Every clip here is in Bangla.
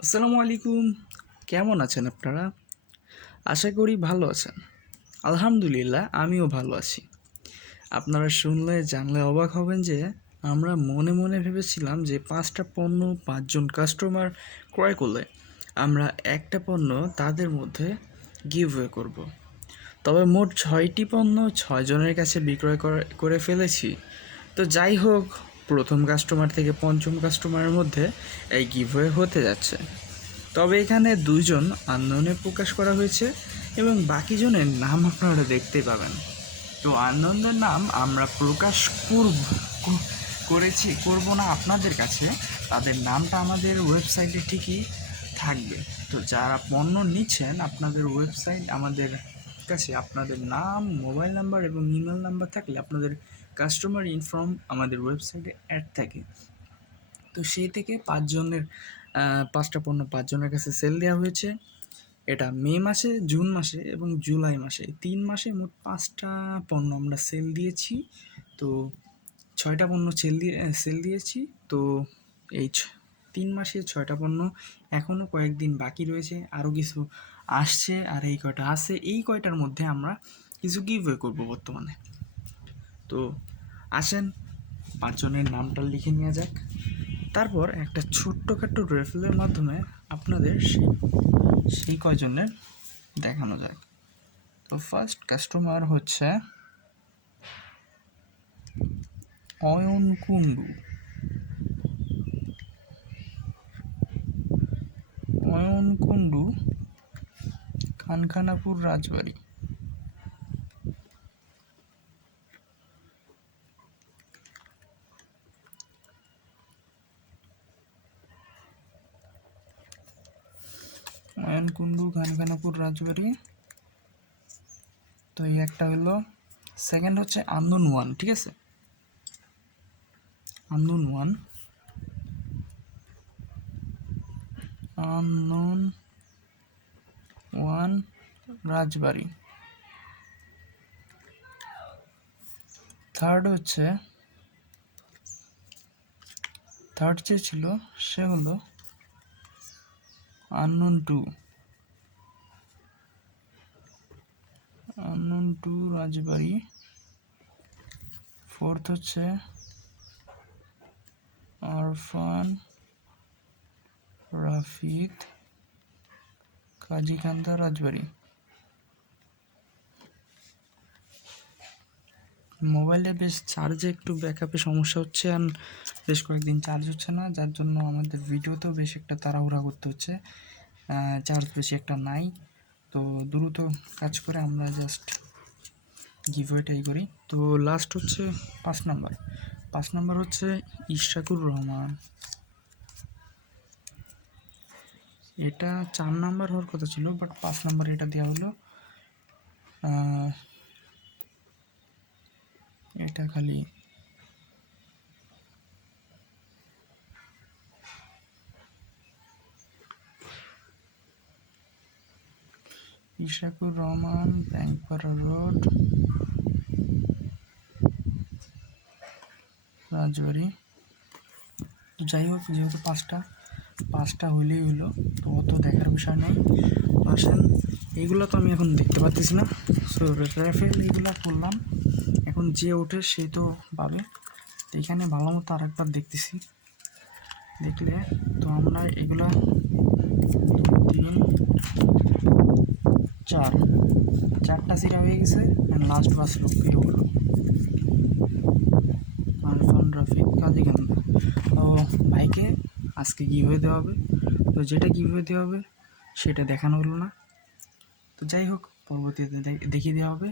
আসসালামু আলাইকুম। কেমন আছেন আপনারা? আশা করি ভালো আছেন। আলহামদুলিল্লাহ আমিও ভালো আছি। আপনারা শুনলে জানলে অবাক হবেন যে আমরা মনে মনে ভেবেছিলাম যে 5টা পণ্য 5জন কাস্টমার ক্রয় করলে আমরা একটা পণ্য তাদের মধ্যে গিভওয়ে করব। তবে মোট 6টি পণ্য 6 জনের কাছে বিক্রয় করে ফেলেছি। তো যাই হোক, প্রথম কাস্টমার থেকে পঞ্চম কাস্টমারের মধ্যে এই গিভওয়ে হতে যাচ্ছে। তবে এখানে 2জন আননোনে প্রকাশ করা হয়েছে এবং বাকি জনের নাম আপনারা দেখতে পাবেন। তো আননোনদের নাম আমরা প্রকাশ করব না আপনাদের কাছে, তাদের নামটা আমাদের ওয়েবসাইটে ঠিকই থাকবে। তো যারা পণ্য নিচ্ছেন আপনাদের ওয়েবসাইট আমাদের কাছে আপনাদের নাম, মোবাইল নাম্বার এবং ইমেল নাম্বার থাকলে আপনাদের কাস্টমার ইনফর্ম আমাদের ওয়েবসাইটে অ্যাড থাকে। তো সেই থেকে 5টা পণ্য 5জনের কাছে সেল দেওয়া হয়েছে। এটা মে মাসে, জুন মাসে এবং জুলাই মাসে 3 মাসে মোট 5টা পণ্য আমরা সেল দিয়েছি। তো 6টা পণ্য সেল দিয়েছি। তো এই 3 মাসে 6টা পণ্য, এখনও কয়েকদিন বাকি রয়েছে, আরও কিছু আসছে, আর এই কয়টা আছে। এই কয়টার মধ্যে আমরা কিছু গিভওয়ে করব বর্তমানে। তো আসেন 5জনের নামটা লিখে নেওয়া যাক, তারপর একটা ছোট্টখাট্টো রেফেলের মাধ্যমে আপনাদের সেই কয়জনের দেখানো যায়। তো ফার্স্ট কাস্টমার হচ্ছে অয়ন কুণ্ডু। অয়ন কুণ্ডু, খানখানাপুর রাজবাড়ি। অয়ন কুণ্ডু, খানখানাপুর রাজবাড়ি। তো এই একটা হলো। সেকেন্ড হচ্ছে আন্দন ওয়ান, ঠিক আছে? আন্দন ওয়ান, আন্দন ওয়ান রাজবাড়ি। থার্ড যে ছিল সে হলো আননোন টু, রাজবাড়ি। ফোর্থ হচ্ছে আরফান রাফিদ, কাজীকান্দা রাজবাড়ি। মোবাইলে বেশ চার্জে একটু ব্যাকআপে সমস্যা হচ্ছে, আর বেশ কয়েকদিন চার্জ হচ্ছে না, যার জন্য আমাদের ভিডিওতেও বেশ একটা তাড়াহুড়া করতে হচ্ছে। চার্জ বেশি একটা নাই, তো দ্রুত কাজ করে আমরা জাস্ট গিভওয়েটাই করি। তো লাস্ট হচ্ছে 5 নাম্বার হচ্ছে ইশরাকুর রহমান। এটা 4 নাম্বার হওয়ার কথা ছিল, বাট 5 নাম্বার এটা দেওয়া হলো। এটা খালি ইশরাকুর রহমান, ব্যাংকপাড়া রোড, রাজবাড়ি। তো যাই হোক, যেহেতু পাঁচটা হইলেই হলো, তো অত দেখার বিষয় নেই। আসেন, এইগুলো তো আমি এখন দেখতে পাচ্ছি না, সো রেফেল এইগুলো করলাম। এখন যে ওঠে সে তো পাবে। তো এখানে ভালো মতো আরেকবার দেখতেছি, দেখলে তো আমরা এগুলা 2 3 4টা সিরা হয়ে গেছে। লাস্ট বাসলো কেউ হলো আরফান রাফিদ, কাজীকান্দা। তো ভাইকে আজকে গিভওয়ে দেওয়া হবে। তো যেটা গিভওয়ে দেওয়া হবে সেটা দেখানো হলো না। তো যাই হোক, পরবর্তীতে দেখিয়ে দেওয়া হবে।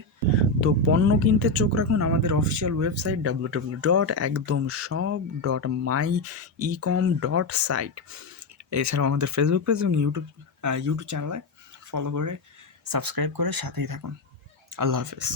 তো পণ্য কিনতে চোখ রাখুন আমাদের অফিসিয়াল ওয়েবসাইট www.ekdom.myecom.site। এছাড়াও আমাদের ফেসবুক পেজ এবং ইউটিউব চ্যানেলে ফলো করে সাবস্ক্রাইব করে সাথেই থাকুন। আল্লাহ হাফেজ।